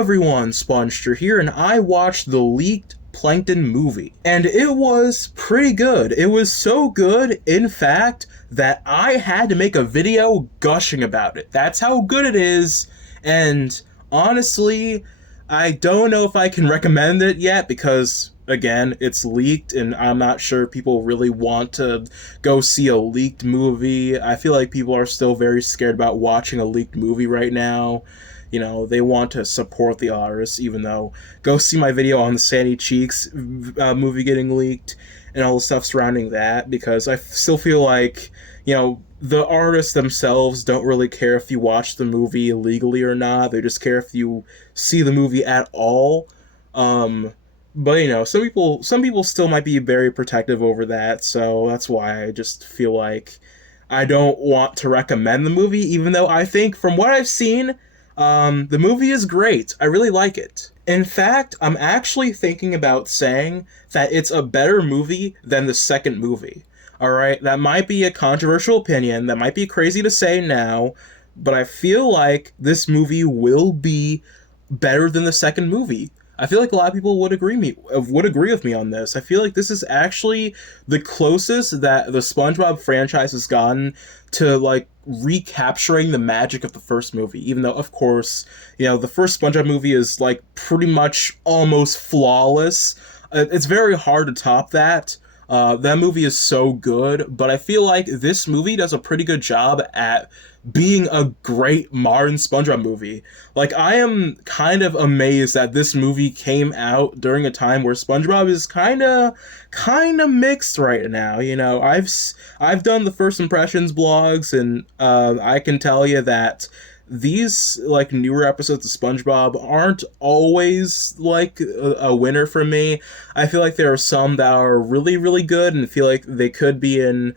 everyone, spongestur here, and I watched the leaked Plankton movie. And it was pretty good. It was so good, in fact, that I had to make a video gushing about it. That's how good it is, and honestly, I don't know if I can recommend it yet because, again, it's leaked and I'm not sure people really want to go see a leaked movie. I feel like people are still very scared about watching a leaked movie right now. You know, they want to support the artist, even though go see my video on the Sandy Cheeks movie getting leaked and all the stuff surrounding that, because I still feel like, you know, the artists themselves don't really care if you watch the movie illegally or not. They just care if you see the movie at all. But you know, some people still might be very protective over that, so that's why I just feel like I don't want to recommend the movie, even though I think from what I've seen, the movie is great. I really like it. In fact, I'm actually thinking about saying that it's a better movie than the second movie. Alright, that might be a controversial opinion, that might be crazy to say now, but I feel like this movie will be better than the second movie. I feel like a lot of people would agree with me on this. I feel like this is actually the closest that the SpongeBob franchise has gotten to like recapturing the magic of the first movie. Even though, of course, you know, the first SpongeBob movie is like pretty much almost flawless. It's very hard to top that. That movie is so good, but I feel like this movie does a pretty good job at being a great modern SpongeBob movie. Like, I am kind of amazed that this movie came out during a time where SpongeBob is kind of mixed right now. You know, I've done the first impressions blogs, and I can tell you that these like newer episodes of SpongeBob aren't always like a winner for me. I feel like there are some that are really, really good and feel like they could be in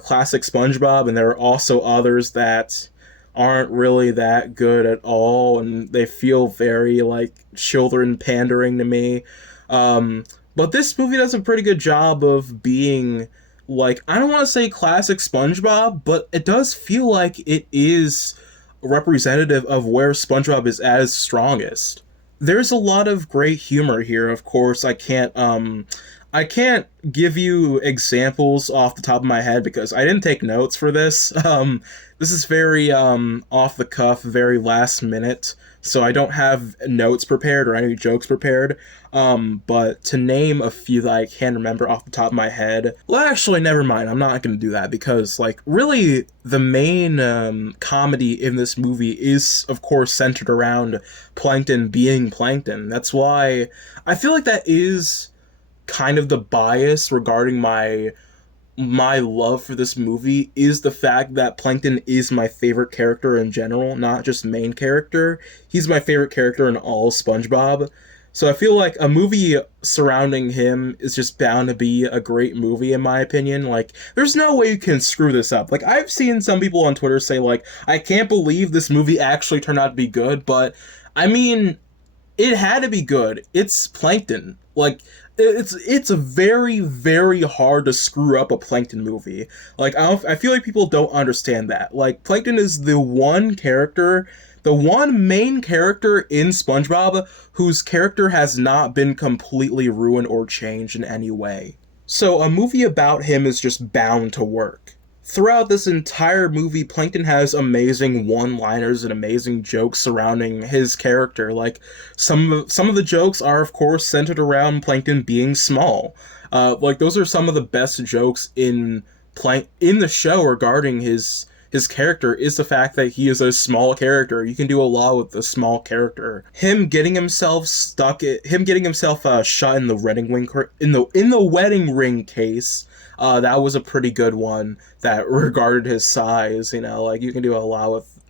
classic SpongeBob, and there are also others that aren't really that good at all, and they feel very like children pandering to me. But this movie does a pretty good job of being like, I don't want to say classic SpongeBob, but it does feel like it is representative of where SpongeBob is at his strongest. There's a lot of great humor here. Of course, I can't give you examples off the top of my head because I didn't take notes for this. This is very off the cuff, very last minute, so I don't have notes prepared or any jokes prepared. But to name a few that I can remember off the top of my head, well, actually, never mind. I'm not going to do that because, like, really, the main comedy in this movie is, of course, centered around Plankton being Plankton. That's why I feel like that is kind of the bias regarding my love for this movie is the fact that Plankton is my favorite character in general, not just main character. He's my favorite character in all SpongeBob. So I feel like a movie surrounding him is just bound to be a great movie, in my opinion. Like, there's no way you can screw this up. Like, I've seen some people on Twitter say, like, I can't believe this movie actually turned out to be good, but, I mean, it had to be good. It's Plankton. Like, it's a very, very hard to screw up a Plankton movie. Like, I feel like people don't understand that. Like, Plankton is the one main character in SpongeBob whose character has not been completely ruined or changed in any way. So a movie about him is just bound to work. Throughout this entire movie, Plankton has amazing one-liners and amazing jokes surrounding his character. Like, some of the jokes are, of course, centered around Plankton being small. Like, those are some of the best jokes in the show regarding his character, is the fact that he is a small character. You can do a lot with a small character. Him getting himself shut in the wedding ring case. That was a pretty good one that regarded his size. You know, like, you can do a lot with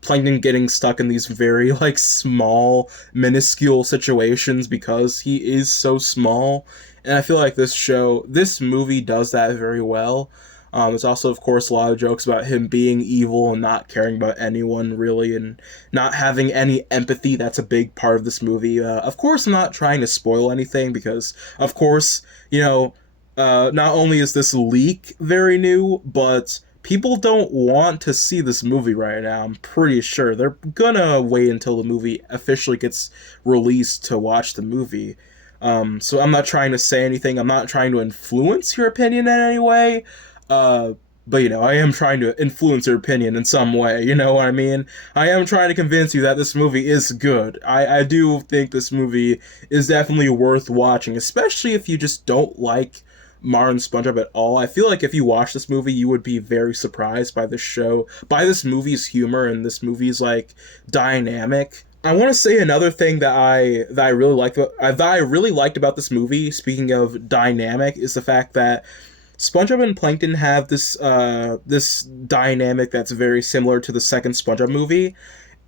Plankton getting stuck in these very like small, minuscule situations because he is so small. And I feel like this movie does that very well. There's also, of course, a lot of jokes about him being evil and not caring about anyone, really, and not having any empathy. That's a big part of this movie. Of course, I'm not trying to spoil anything because, of course, you know, not only is this leak very new, but people don't want to see this movie right now. I'm pretty sure they're gonna wait until the movie officially gets released to watch the movie. So I'm not trying to say anything. I'm not trying to influence your opinion in any way. Uh, but I am trying to influence your opinion in some way. You know what I mean? I am trying to convince you that this movie is good. I do think this movie is definitely worth watching, especially if you just don't like modern SpongeBob at all. I feel like if you watch this movie, you would be very surprised by this show, by this movie's humor and this movie's like dynamic. I want to say another thing that I really liked about this movie. Speaking of dynamic, is the fact that SpongeBob and Plankton have this dynamic that's very similar to the second SpongeBob movie,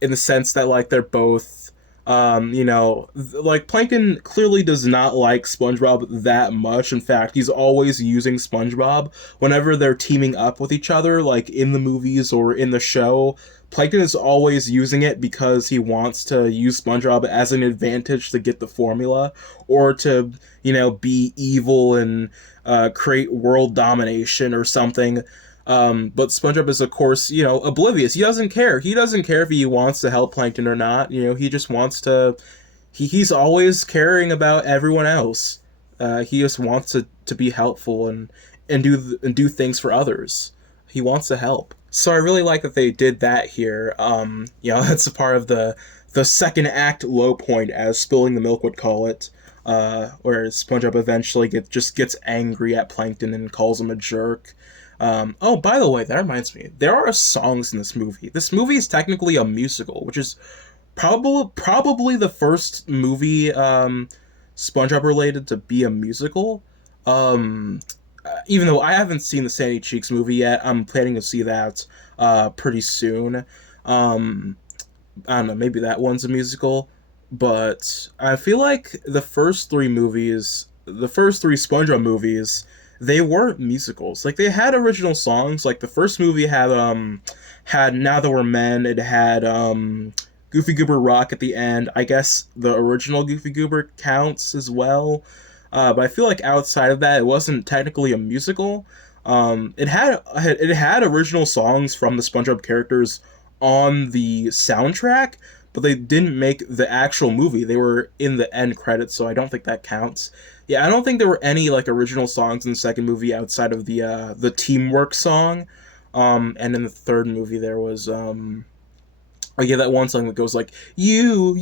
in the sense that like they're both like Plankton clearly does not like SpongeBob that much. In fact, he's always using SpongeBob whenever they're teaming up with each other, like in the movies or in the show. Plankton is always using it because he wants to use SpongeBob as an advantage to get the formula, or to, be evil and create world domination or something. But SpongeBob is, of course, oblivious. He doesn't care. He doesn't care if he wants to help Plankton or not. He just wants to. He's always caring about everyone else. He just wants to be helpful and do things for others. He wants to help. So I really like that they did that here. That's a part of the second act low point, as Spilling the Milk would call it, where SpongeBob eventually gets angry at Plankton and calls him a jerk. Oh, by the way, that reminds me, there are songs in this movie. This movie is technically a musical, which is probably the first movie SpongeBob related to be a musical. Um, Even though I haven't seen the Sandy Cheeks movie yet, I'm planning to see that pretty soon. Um, I don't know, maybe that one's a musical, but I feel like the first three SpongeBob movies, they weren't musicals. Like they had original songs. Like the first movie had Now That We're Men. It had Goofy Goober Rock at the end. I guess the original Goofy Goober counts as well. But I feel like outside of that, it wasn't technically a musical. It had original songs from the SpongeBob characters on the soundtrack, but they didn't make the actual movie. They were in the end credits, so I don't think that counts. Yeah, I don't think there were any like original songs in the second movie outside of the teamwork song. And in the third movie there was oh yeah, that one song that goes like you,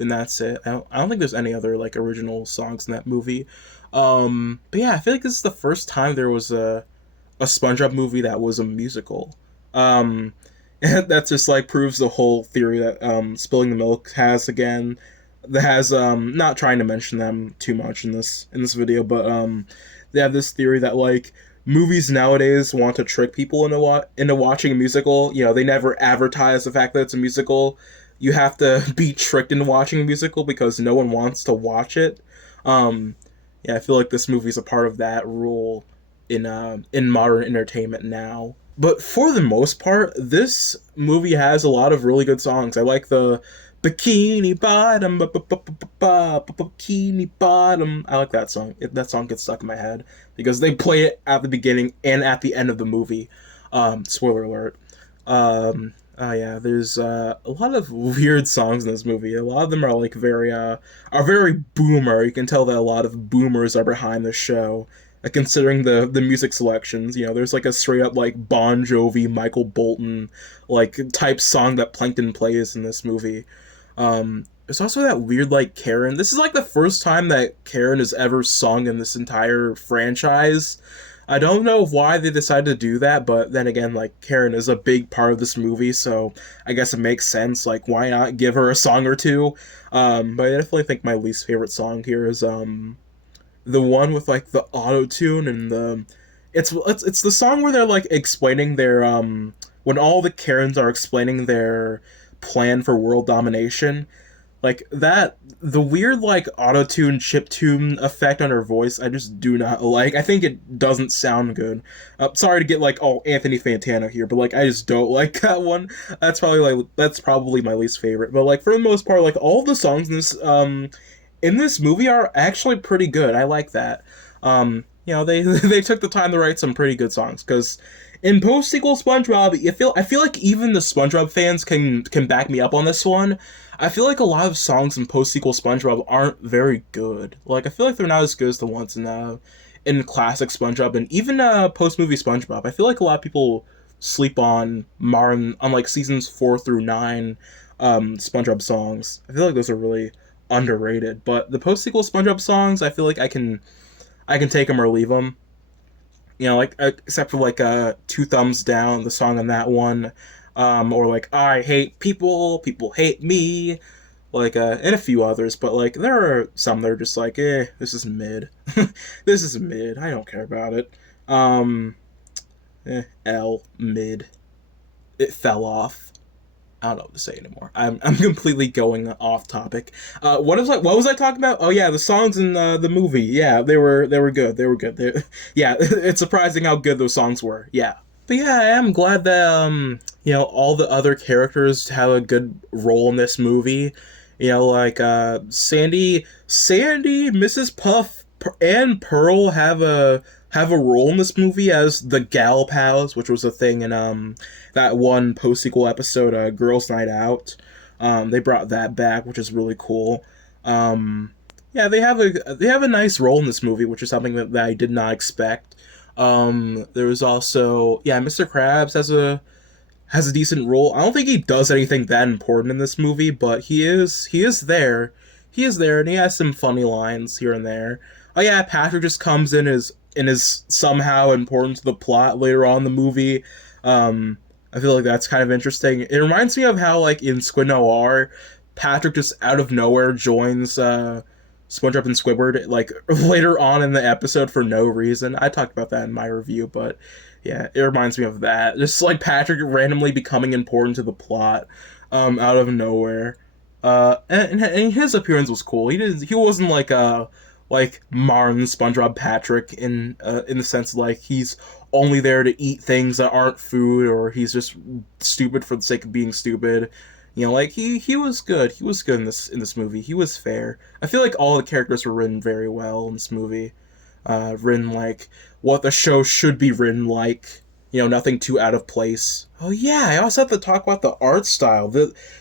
and that's it. I don't think there's any other like original songs in that movie. But yeah, I feel like this is the first time there was a SpongeBob movie that was a musical. Um, and that just like proves the whole theory that Spilling the Milk has again. That has not trying to mention them too much in this video, but they have this theory that like movies nowadays want to trick people into watching a musical. They never advertise the fact that it's a musical. You have to be tricked into watching a musical because no one wants to watch it. Um, yeah, I feel like this movie's a part of that rule in modern entertainment now. But for the most part, this movie has a lot of really good songs. I like the Bikini Bottom, Bikini Bottom. I like that song. That song gets stuck in my head because they play it at the beginning and at the end of the movie. Spoiler alert. Oh yeah, there's a lot of weird songs in this movie. A lot of them are like very boomer. You can tell that a lot of boomers are behind the show. Considering the music selections, there's like a straight up like Bon Jovi, Michael Bolton like type song that Plankton plays in this movie. There's also that weird like Karen. This is like the first time that Karen has ever sung in this entire franchise. I don't know why they decided to do that, but then again, like Karen is a big part of this movie, so I guess it makes sense. Like, why not give her a song or two? But I definitely think my least favorite song here is the one with like the auto tune and it's the song where they're like explaining their when all the Karens are explaining their plan for world domination, like that, the weird like auto tune chip tune effect on her voice, I just do not like. I think it doesn't sound good. Sorry to get like all Anthony Fantano here, but like I just don't like that one. That's probably my least favorite. But like for the most part, like all the songs in this movie are actually pretty good. I like that. You know, they they took the time to write some pretty good songs. Because in post sequel SpongeBob, I feel like even the SpongeBob fans can back me up on this one. I feel like a lot of songs in post sequel SpongeBob aren't very good. Like I feel like they're not as good as the ones in classic SpongeBob and even post movie SpongeBob. I feel like a lot of people sleep on Martin on like seasons 4 through 9 SpongeBob songs. I feel like those are really underrated. But the post sequel SpongeBob songs, I feel like I can take them or leave them. You know, like except for like Two Thumbs Down, the song on that one, or like I hate people, people hate me, like and a few others. But like there are some that are just like, this is mid, this is mid. I don't care about it. L mid. It fell off. I don't know what to say anymore. I'm completely going off topic. What was I talking about? Oh yeah, the songs in the movie. Yeah, they were good. They were good. Yeah, it's surprising how good those songs were. Yeah. But yeah, I am glad that you know, all the other characters have a good role in this movie. You know, like Sandy, Mrs. Puff, and Pearl have a role in this movie as the Gal Pals, which was a thing in that one post sequel episode, Girls Night Out. They brought that back, which is really cool. Yeah, they have a nice role in this movie, which is something that I did not expect. There was also Mr. Krabs has a decent role. I don't think he does anything that important in this movie, but he is there. He is there, and he has some funny lines here and there. Oh yeah, Patrick just comes in as and is somehow important to the plot later on in the movie. I feel like that's kind of interesting. It reminds me of how like in Squid Noir, Patrick just out of nowhere joins SpongeBob and Squidward like later on in the episode for no reason. I talked about that in my review, but yeah, it reminds me of that. Just like Patrick randomly becoming important to the plot out of nowhere. And his appearance was cool. He wasn't like Martin SpongeBob Patrick in the sense like he's only there to eat things that aren't food or he's just stupid for the sake of being stupid. You know, like he was good. He was good in this movie. He was fair. I feel like all the characters were written very well in this movie. Written like what the show should be written like. You know, nothing too out of place. Oh yeah, I also have to talk about the art style.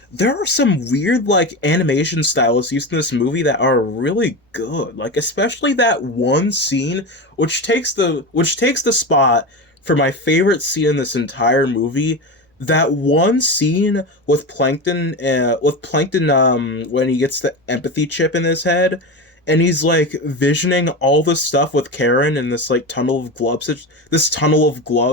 There are some weird like animation styles used in this movie that are really good. Like especially that one scene which takes the spot for my favorite scene in this entire movie. That one scene with Plankton when he gets the empathy chip in his head and he's like visioning all the stuff with Karen in this like tunnel of glove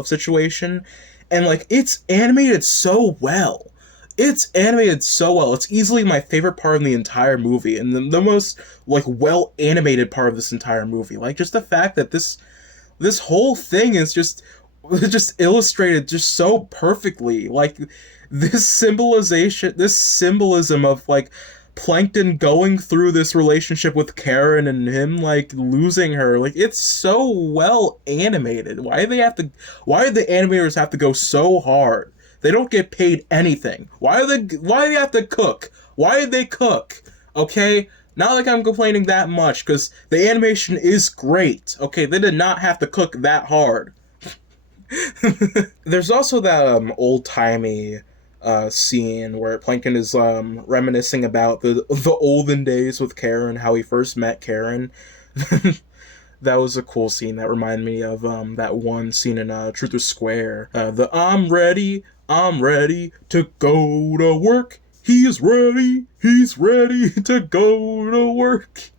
situation, and like it's animated so well. It's animated so well. It's easily my favorite part of the entire movie, and the most like well animated part of this entire movie. Like just the fact that this whole thing is just illustrated just so perfectly. Like this symbolism of like Plankton going through this relationship with Karen and him like losing her. Like it's so well animated. Why do the animators have to go so hard? They don't get paid anything. Why do they have to cook? Why did they cook? Okay? Not like I'm complaining that much, because the animation is great. Okay, they did not have to cook that hard. There's also that old timey scene where Plankton is reminiscing about the olden days with Karen, how he first met Karen. That was a cool scene that reminded me of that one scene in Truth or Square. The I'm ready to go to work. He's ready to go to work.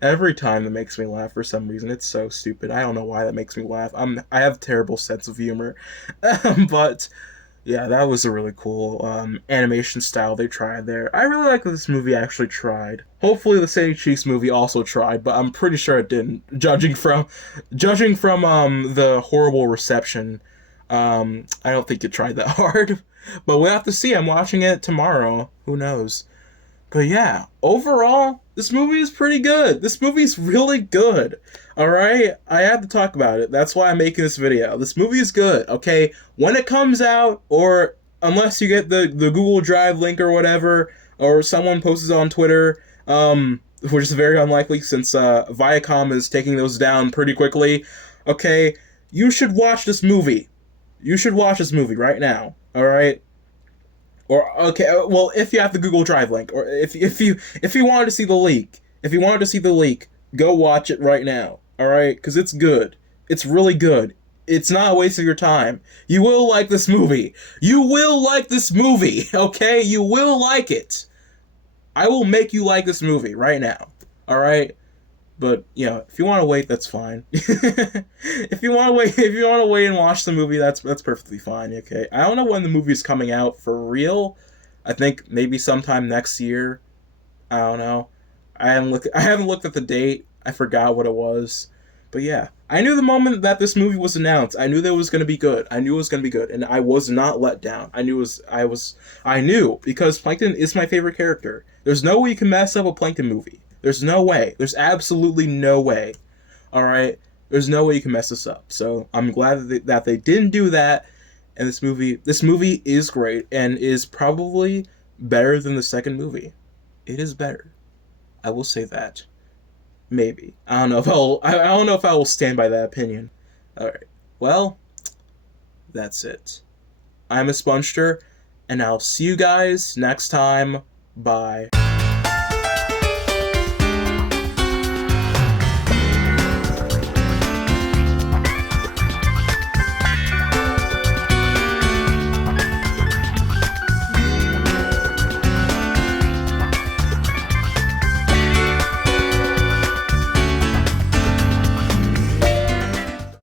Every time that makes me laugh for some reason. It's so stupid. I don't know why that makes me laugh. I have a terrible sense of humor. But yeah, that was a really cool animation style they tried there. I really like that this movie actually tried. Hopefully the Sandy Cheeks movie also tried, but I'm pretty sure it didn't. Judging from the horrible reception, I don't think it tried that hard. But we'll have to see. I'm watching it tomorrow. Who knows? But yeah, overall, this movie is pretty good. This movie's really good. Alright? I have to talk about it. That's why I'm making this video. This movie is good, okay? When it comes out, or unless you get the Google Drive link or whatever, or someone posts it on Twitter, which is very unlikely since Viacom is taking those down pretty quickly. Okay, you should watch this movie. You should watch this movie right now. All right. Or okay, well, if you have the Google Drive link, or if you wanted to see the leak, if you wanted to see the leak, go watch it right now. All right, because it's good. It's really good. It's not a waste of your time. You will like this movie. You will like this movie. Okay, you will like it. I will make you like this movie right now. All right. But if you want to wait, that's fine. If you want to wait, and watch the movie, that's perfectly fine. Okay, I don't know when the movie's coming out for real. I think maybe sometime next year. I don't know. I haven't looked at the date. I forgot what it was. But yeah, I knew the moment that this movie was announced. I knew that it was going to be good. I knew it was going to be good, and I was not let down. I knew because Plankton is my favorite character. There's no way you can mess up a Plankton movie. There's no way. There's absolutely no way. All right. There's no way you can mess this up. So I'm glad that they didn't do that. And this movie is great and is probably better than the second movie. It is better. I will say that. Maybe. I don't know if I will stand by that opinion. All right. Well, that's it. I'm a spongestur, and I'll see you guys next time. Bye.